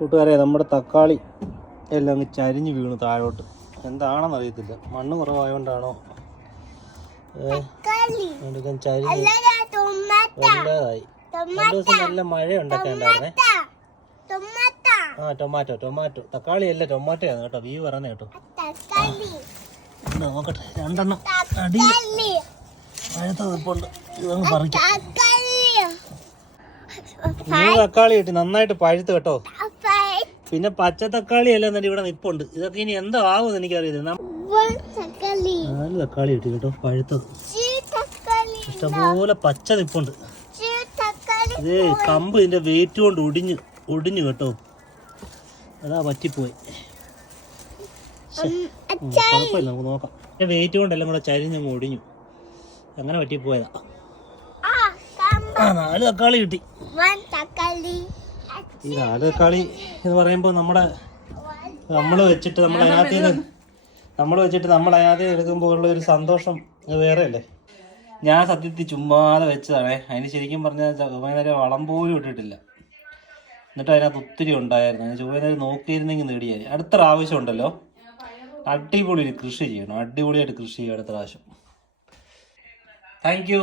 കൂട്ടുകാരെ, നമ്മുടെ തക്കാളി എല്ലാം അങ്ങ് ചരിഞ്ഞ് വീണു താഴോട്ട്. എന്താണെന്ന് അറിയത്തില്ല, മണ്ണ് കുറവായതുകൊണ്ടാണോ ചരിഞ്ഞ് വലുതായി. രണ്ട് ദിവസം നല്ല മഴ ഉണ്ടാക്കാൻ ഉണ്ടായിരുന്നേ. ടൊമാറ്റോ തക്കാളി അല്ല, ടൊമാറ്റോയാണ് കേട്ടോ. വ്യൂ പറഞ്ഞ കേട്ടോ. നോക്കട്ടെ, രണ്ടെണ്ണം അടിയിൽ പഴുത്ത നിൽപ്പുണ്ട്. ഇതങ്ങ് പറിക്കാം. തക്കാളി കിട്ടി, നന്നായിട്ട് പഴുത്ത് കേട്ടോ. പിന്നെ പച്ച തക്കാളി എല്ലാം തന്നെ ഇവിടെ നിപ്പുണ്ട്. ഇതൊക്കെ ഇനി എന്തോ ആവുമെന്ന് എനിക്കറിയില്ല. നാല് തക്കാളി കിട്ടി കേട്ടോ, പഴുത്തത്. ഇഷ്ടംപോലെ പച്ച നിപ്പുണ്ട്. ഇതേ കമ്പ് ഇതിന്റെ വെയിറ്റ് കൊണ്ട് ഒടിഞ്ഞു കേട്ടോ. അതാ പറ്റിപ്പോയി. കുഴപ്പമില്ല, നമുക്ക് നോക്കാം. വെയിറ്റ് കൊണ്ടെല്ലാം കൂടെ ചരിഞ്ഞങ്ങ് ഒടിഞ്ഞു. അങ്ങനെ പറ്റിപ്പോയതാ. 4 തക്കാളി കിട്ടി. ഈ 4 തക്കാളി എന്ന് പറയുമ്പോൾ നമ്മൾ വെച്ചിട്ട് നമ്മൾ അതിനകത്ത് എടുക്കുമ്പോൾ ഉള്ള ഒരു സന്തോഷം വേറെ അല്ലേ. ഞാൻ സത്യത്തിൽ ചുമ്മാതെ വെച്ചതാണേ. അതിന് ശരിക്കും പറഞ്ഞാൽ ചുവന്നേരം വളം പോലും ഇട്ടിട്ടില്ല. എന്നിട്ട് അതിനകത്ത് ഒത്തിരി ഉണ്ടായിരുന്നു. ഞാൻ ചുവന്നേരം നോക്കിയിരുന്നെങ്കിൽ നേടിയാൽ. അടുത്ത പ്രാവശ്യം ഉണ്ടല്ലോ, അടിപൊളി കൃഷി ചെയ്യണം. അടിപൊളിയായിട്ട് കൃഷി ചെയ്യണം അടുത്ത പ്രാവശ്യം. Thank you.